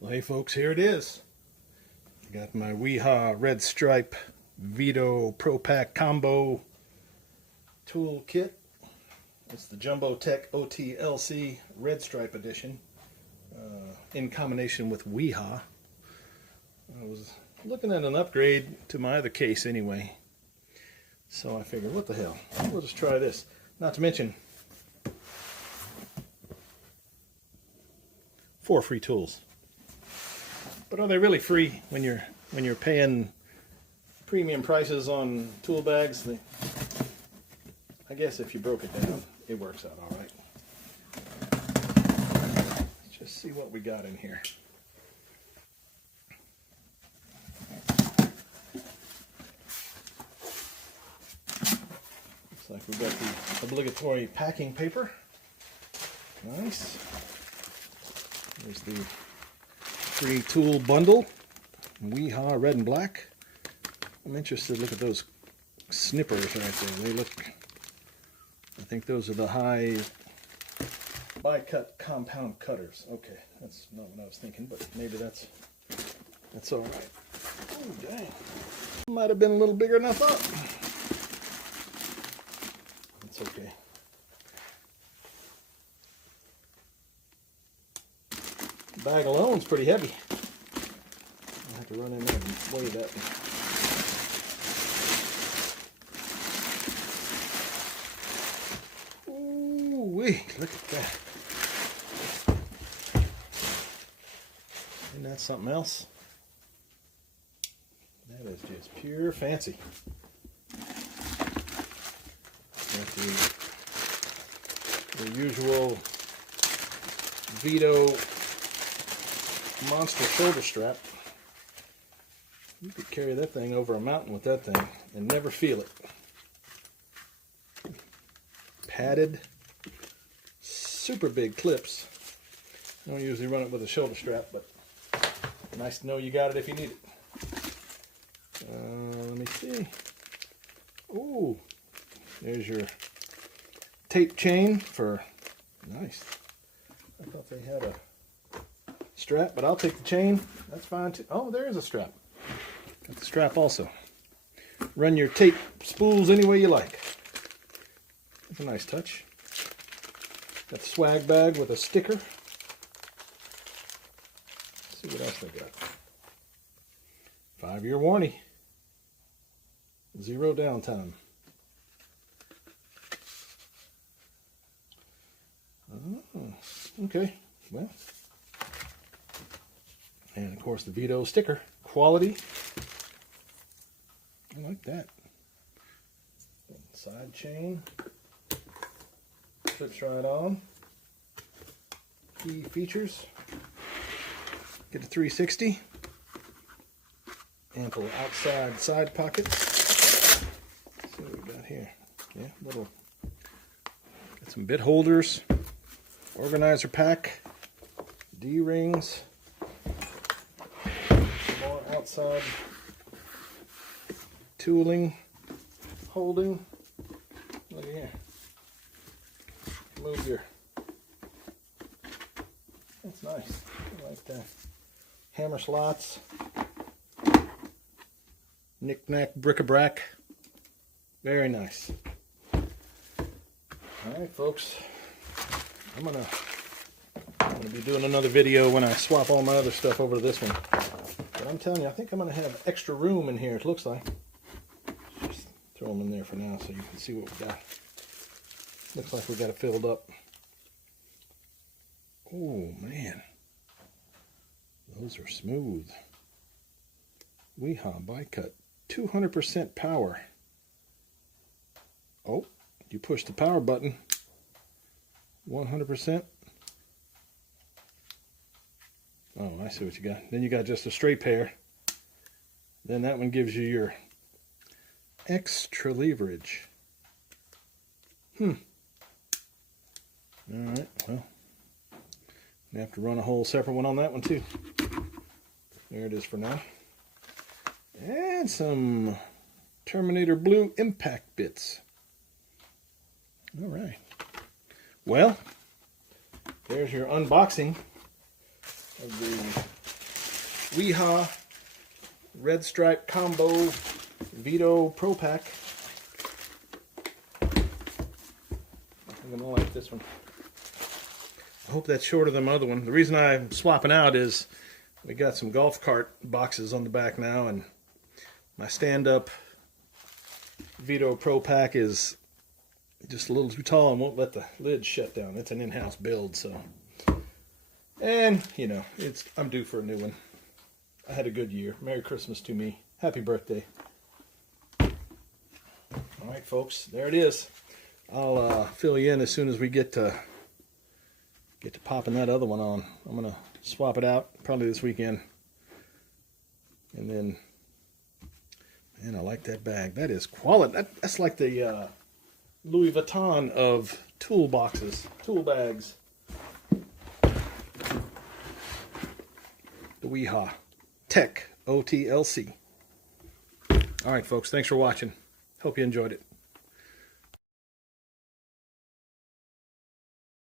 Well, hey folks, here it is. Got my Wiha Red Stripe Veto Pro Pack Combo Tool Kit. It's the Jumbo Tech OTLC Red Stripe Edition in combination with Wiha. I was looking at an upgrade to my other case anyway, so I figured, what the hell, we'll just try this. Not to mention 4 free tools. But are they really free when you're paying premium prices on tool bags? I guess if you broke it down, it works out all right. Let's just see what we got in here. Looks like we've got the obligatory packing paper. Nice. There's the free tool bundle, Wiha red and black. I'm interested. Look at those snippers right there. They look, I think those are the high bi-cut compound cutters. Okay, that's not what I was thinking, but maybe that's all right. Oh dang, might have been a little bigger than I thought. That's okay. The bag alone is pretty heavy. I'll have to run in there and weigh that. Ooh-wee, look at that. Isn't that something else? That is just pure fancy. Got the usual Veto monster shoulder strap. You could carry that thing over a mountain with that thing and never feel it. Padded, super big clips. I don't usually run it with a shoulder strap, but nice to know you got it if you need it. Let me see. Ooh, there's your tape chain for, nice. I thought they had a strap, but I'll take the chain. That's fine too. Oh, there is a strap. Got the strap also. Run your tape spools any way you like. That's a nice touch. Got the swag bag with a sticker. Let's see what else they got. 5-year warranty. 0 downtime. Oh, okay. Well. And of course the Veto sticker, quality. I like that. Side chain, clips right on. Key features. Get a 360. Ample outside side pockets. Let's see what we got here. Yeah, little. Got some bit holders, organizer pack, D-rings. Outside tooling, holding. Look here. Move your. That's nice. I like that. Hammer slots. Knick-knack, bric-a-brac. Very nice. All right, folks. I'm gonna be doing another video when I swap all my other stuff over to this one. But I'm telling you, I think I'm going to have extra room in here, it looks like. Just throw them in there for now so you can see what we got. Looks like we got it filled up. Oh, man. Those are smooth. Wiha bi-cut. 200% power. Oh, you push the power button. 100%. Oh, I see what you got. Then you got just a straight pair. Then that one gives you your extra leverage. Alright, well, I have to run a whole separate one on that one too. There it is for now. And some Terminator Blue impact bits. Alright. Well, there's your unboxing of the Wiha Red Stripe Combo Veto Pro Pack. I think I'm gonna like this one. I hope that's shorter than my other one. The reason I'm swapping out is we got some golf cart boxes on the back now, and my stand-up Veto Pro Pack is just a little too tall and won't let the lid shut down. It's an in-house build, so. And, you know, I'm due for a new one. I had a good year. Merry Christmas to me. Happy birthday. All right, folks, there it is. I'll fill you in as soon as we get to popping that other one on. I'm going to swap it out probably this weekend. And then, man, I like that bag. That is quality. That's like the Louis Vuitton of tool boxes, tool bags. The Wiha Tech OTLC. All right, folks, thanks for watching. Hope you enjoyed it.